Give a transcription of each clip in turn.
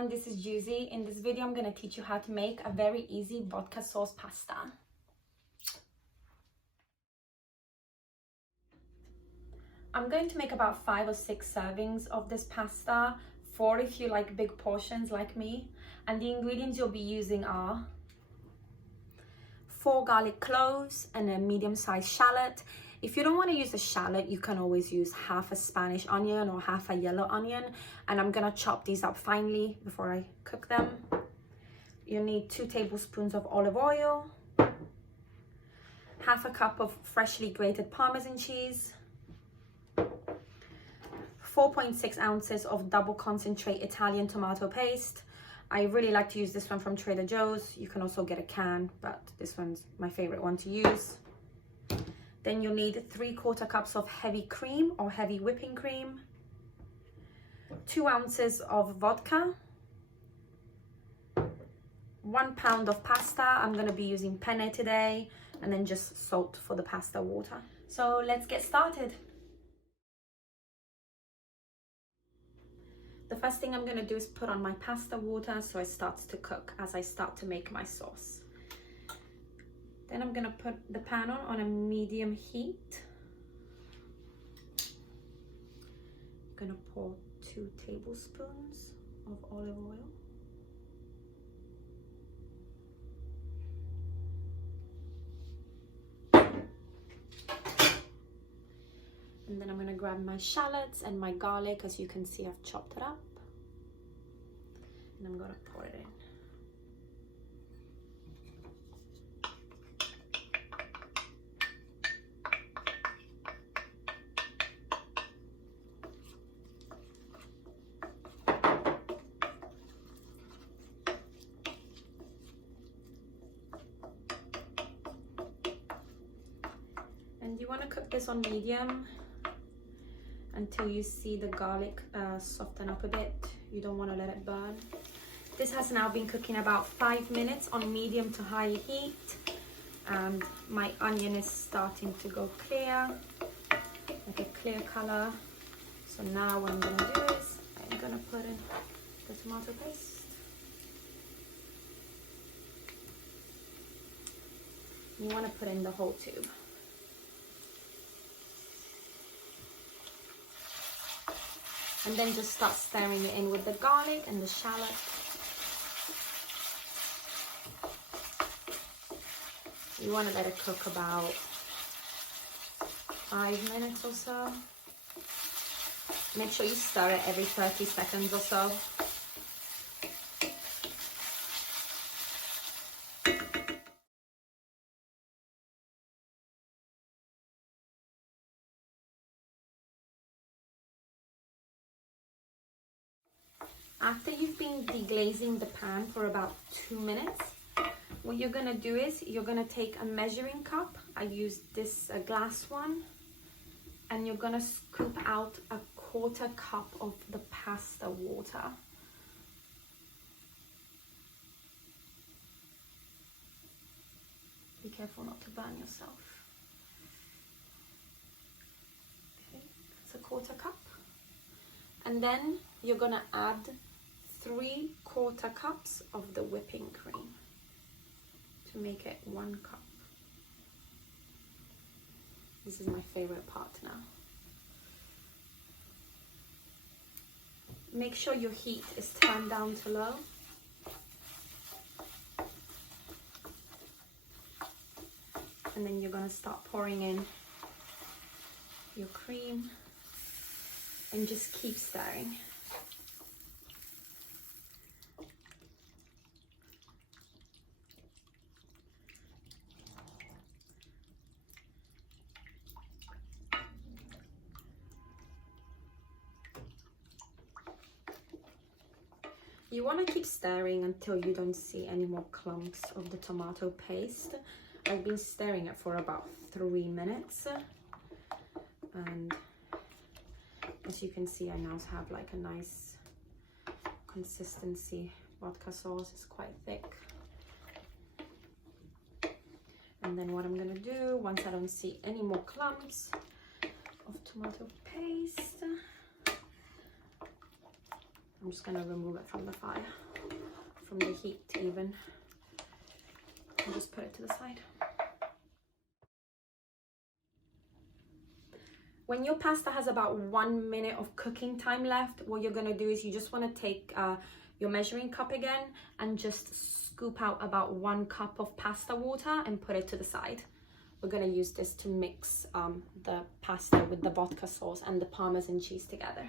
everyone, this is Juicy. In this video, I'm going to teach you how to make a very easy vodka sauce pasta. I'm going to make about 5 or 6 servings of this pasta, 4 if you like big portions like me. And the ingredients you'll be using are 4 garlic cloves and a medium-sized shallot. If you don't want to use a shallot, you can always use half a Spanish onion or half a yellow onion. And I'm gonna chop these up finely before I cook them. You'll need 2 tablespoons of olive oil, half a cup of freshly grated Parmesan cheese, 4.6 ounces of double concentrate Italian tomato paste. I really like to use this one from Trader Joe's. You can also get a can, but this one's my favorite one to use. Then you'll need 3/4 cups of heavy cream or heavy whipping cream, 2 ounces of vodka, 1 pound of pasta. I'm going to be using penne today, and then just salt for the pasta water. So let's get started. The first thing I'm going to do is put on my pasta water so it starts to cook as I start to make my sauce. Then I'm going to put the pan on a medium heat. I'm going to pour 2 tablespoons of olive oil. And then I'm going to grab my shallots and my garlic. As you can see, I've chopped it up. And I'm going to pour it in. And you want to cook this on medium until you see the garlic soften up a bit. You don't want to let it burn. This has now been cooking about 5 minutes on medium to high heat, and my onion is starting to go clear, like a clear color. So now what I'm going to do is I'm going to put in the tomato paste. You want to put in the whole tube. And then just start stirring it in with the garlic and the shallot. You want to let it cook about 5 minutes or so. Make sure you stir it every 30 seconds or so. After you've been deglazing the pan for about 2 minutes, what you're gonna do is you're gonna take a measuring cup. I used this glass one, and you're gonna scoop out 1/4 cup of the pasta water. Be careful not to burn yourself. Okay, that's 1/4 cup. And then you're gonna add 3/4 cups of the whipping cream to make it 1 cup. This is my favorite part now. Make sure your heat is turned down to low. And then you're gonna start pouring in your cream and just keep stirring. You want to keep stirring until you don't see any more clumps of the tomato paste. I've been stirring it for about 3 minutes, and as you can see, I now have like a nice consistency. Vodka sauce is quite thick. And then what I'm gonna do, once I don't see any more clumps of tomato paste, I'm just gonna remove it from the fire, from the heat even, and just put it to the side. When your pasta has about 1 minute of cooking time left, what you're gonna do is you just wanna take your measuring cup again and just scoop out about 1 cup of pasta water and put it to the side. We're gonna use this to mix the pasta with the vodka sauce and the Parmesan cheese together.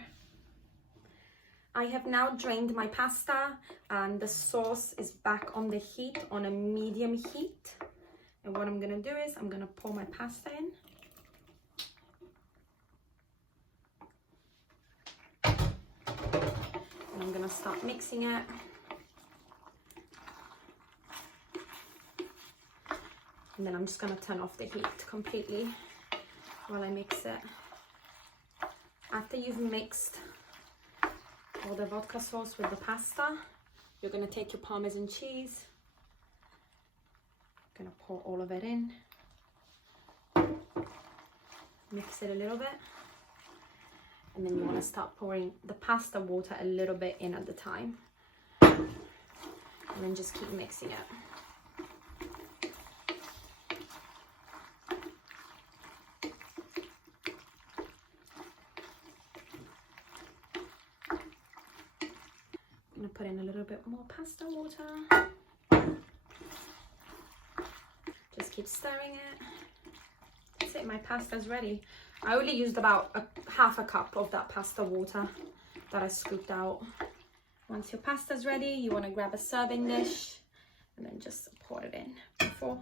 I have now drained my pasta and the sauce is back on the heat, on a medium heat. And what I'm gonna do is I'm gonna pour my pasta in. And I'm gonna start mixing it. And then I'm just gonna turn off the heat completely while I mix it. After you've mixed all the vodka sauce with the pasta, you're gonna take your Parmesan cheese. Gonna pour all of it in. Mix it a little bit. And then you wanna start pouring the pasta water a little bit in at the time. And then just keep mixing it. I'm gonna put in a little bit more pasta water. Just keep stirring it. That's it, my pasta's ready. I only used about half a cup of that pasta water that I scooped out. Once your pasta's ready, you wanna grab a serving dish and then just pour it in before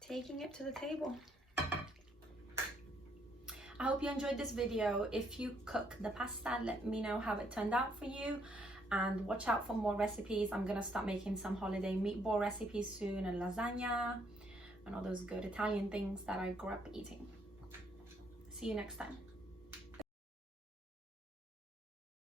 taking it to the table. I hope you enjoyed this video. If you cook the pasta, let me know how it turned out for you. And watch out for more recipes. I'm gonna start making some holiday meatball recipes soon, and lasagna and all those good Italian things that I grew up eating. See you next time.